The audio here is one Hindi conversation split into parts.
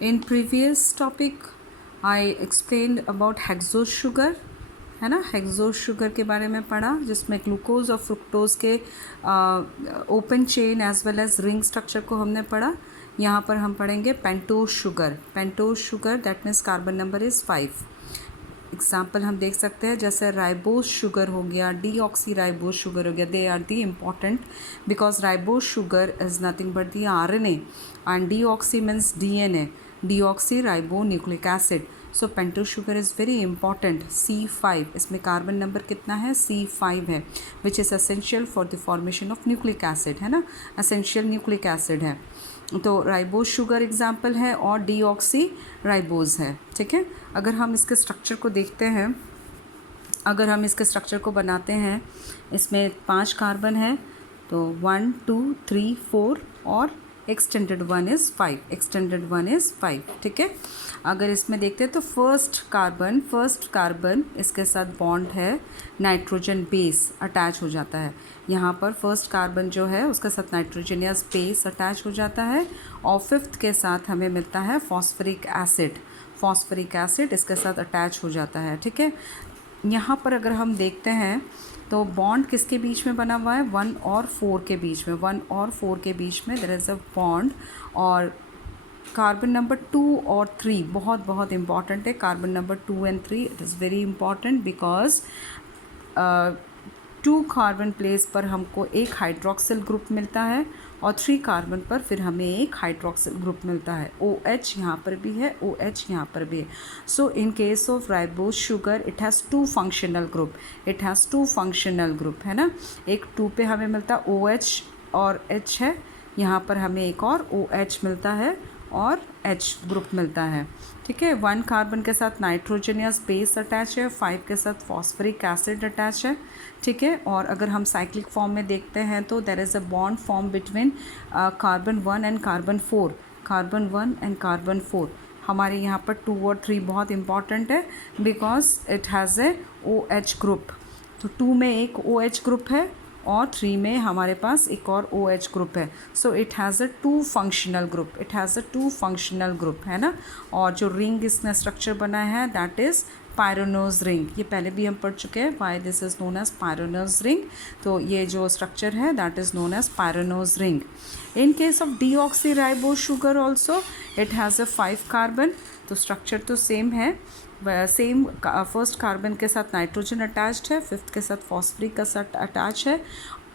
In previous topic I explained about hexose sugar, है ना। हेक्सोज शुगर के बारे में पढ़ा, जिसमें ग्लूकोज और फ्रुक्टोज के open chain as well as ring structure को हमने पढ़ा। यहाँ पर हम पढ़ेंगे pentose sugar. Pentose sugar that means carbon number is 5। Example हम देख सकते हैं, जैसे राइबोज शुगर हो गया, डीऑक्सी राइबोज शुगर हो गया। They are the important because ribose sugar is nothing but the RNA and deoxy means DNA, deoxyribonucleic acid. So pentose sugar is very important. C5, इसमें कार्बन नंबर कितना है? C5 है, which is essential for the formation of nucleic acid, है ना, असेंशियल न्यूक्लिक एसिड है। तो राइबोज शुगर एग्जाम्पल है और डीऑक्सी राइबोज है, ठीक है। अगर हम इसके स्ट्रक्चर को देखते हैं, अगर हम इसके स्ट्रक्चर को बनाते हैं, इसमें 5 कार्बन है, तो 1 2 3 4 और एक्सटेंडेड 1 इज़ 5, एक्सटेंडेड 1 इज़ 5, ठीक है। अगर इसमें देखते हैं तो फर्स्ट कार्बन इसके साथ बॉन्ड है, नाइट्रोजन बेस अटैच हो जाता है। यहाँ पर फर्स्ट कार्बन जो है उसके साथ नाइट्रोजन या बेस अटैच हो जाता है, और फिफ्थ के साथ हमें मिलता है फॉस्फरिक एसिड। फॉस्फरिक एसिड इसके साथ अटैच हो जाता है, ठीक है। यहाँ पर अगर हम देखते हैं तो बॉन्ड किसके बीच में बना हुआ है? 1 और 4 के बीच में, 1 और 4 के बीच में देयर इज़ अ बॉन्ड। और कार्बन नंबर 2 और 3 बहुत बहुत इंपॉर्टेंट है। Carbon number 2 and 3 it is very important because 2 carbon place पर हमको एक हाइड्रोक्सिल ग्रुप मिलता है, और 3 कार्बन पर फिर हमें एक हाइड्रोक्सिल ग्रुप मिलता है। OH यहाँ पर भी है, OH यहाँ पर भी है। So in case of ribose sugar it has 2 functional group, it has 2 functional group, है ना। एक 2 पे हमें मिलता OH और H है, यहाँ पर हमें एक और OH मिलता है और H ग्रुप मिलता है, ठीक है। 1 कार्बन के साथ नाइट्रोजन या स्पेस अटैच है, 5 के साथ फॉस्फरिक एसिड अटैच है, ठीक है। और अगर हम साइक्लिक फॉर्म में देखते हैं तो there is a bond form between carbon 1 and carbon 4, carbon 1 and carbon 4। हमारे यहाँ पर 2 और 3 बहुत इंपॉर्टेंट है because it has A OH group. तो 2 में एक OH ग्रुप है और 3 में हमारे पास एक और OH ग्रुप है। So it has a 2 functional group, it has a 2 functional group, है ना। और जो रिंग इसने स्ट्रक्चर बनाया है दैट इज़ पायरोनोज रिंग। ये पहले भी हम पढ़ चुके हैं, why this is known as pyranose ring. तो ये जो स्ट्रक्चर है that is known as pyranose ring. In case of deoxy ribose sugar also it has a 5 carbon. तो स्ट्रक्चर तो सेम है, सेम। फर्स्ट कार्बन के साथ नाइट्रोजन अटैच्ड है, फिफ्थ के साथ फॉस्फरिक का साथ अटैच है।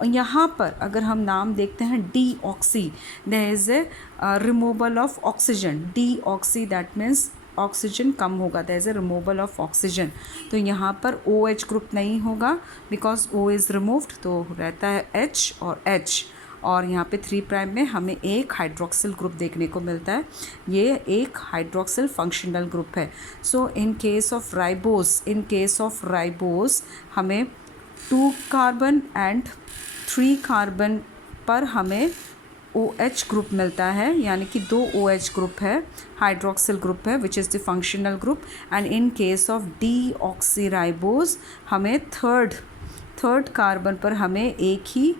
और यहाँ पर अगर हम नाम देखते हैं deoxy, there is a removal of oxygen. Deoxy that means oxygen कम होगा, there is a removal of oxygen. तो यहाँ पर OH ग्रुप नहीं होगा बिकॉज O इज़ रिमूव्ड, तो रहता है H और H। और यहाँ पे 3 प्राइम में हमें एक हाइड्रोक्सिल ग्रुप देखने को मिलता है, ये एक हाइड्रोक्सिल फंक्शनल ग्रुप है। So in case of ribose हमें 2 कार्बन एंड 3 कार्बन पर हमें OH ग्रुप मिलता है, यानी कि 2 OH ग्रुप है, हाइड्रोक्सिल ग्रुप है which is the functional group. And in case of deoxy ribose हमें थर्ड कार्बन पर हमें एक ही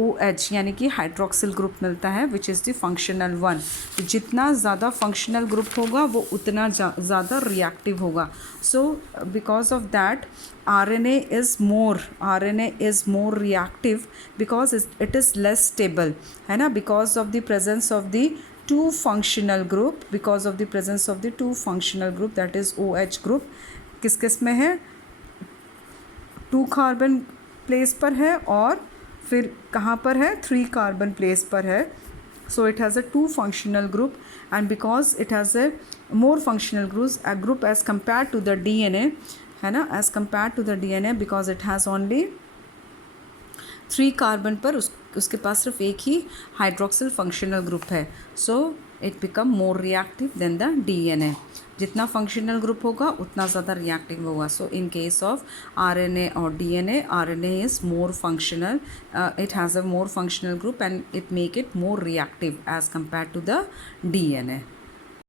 OH यानी कि हाइड्रोक्सिल ग्रुप मिलता है विच इज़ द फंक्शनल 1। तो जितना ज़्यादा फंक्शनल ग्रुप होगा वो उतना ज़्यादा रिएक्टिव होगा। So because of that RNA is more reactive because it is less stable, है ना, because of the presence of the 2 functional group, because of the presence of the 2 functional group that is OH group। किस किस में है? 2 कार्बन प्लेस पर है और फिर कहाँ पर है? 3 कार्बन प्लेस पर है। So it has a 2 functional group and because it has a more functional group as compare to the DNA, है ना, as compare to the DNA because it has only 3 carbon पर उसके पास सिर्फ एक ही हाइड्रोक्सिल फंक्शनल ग्रुप है। So it become more reactive than the DNA। जितना फंक्शनल ग्रुप होगा उतना ज़्यादा रिएक्टिव होगा। So in case of RNA और DNA, RNA is more functional, it has a more functional group and it make it more reactive as compare to the DNA।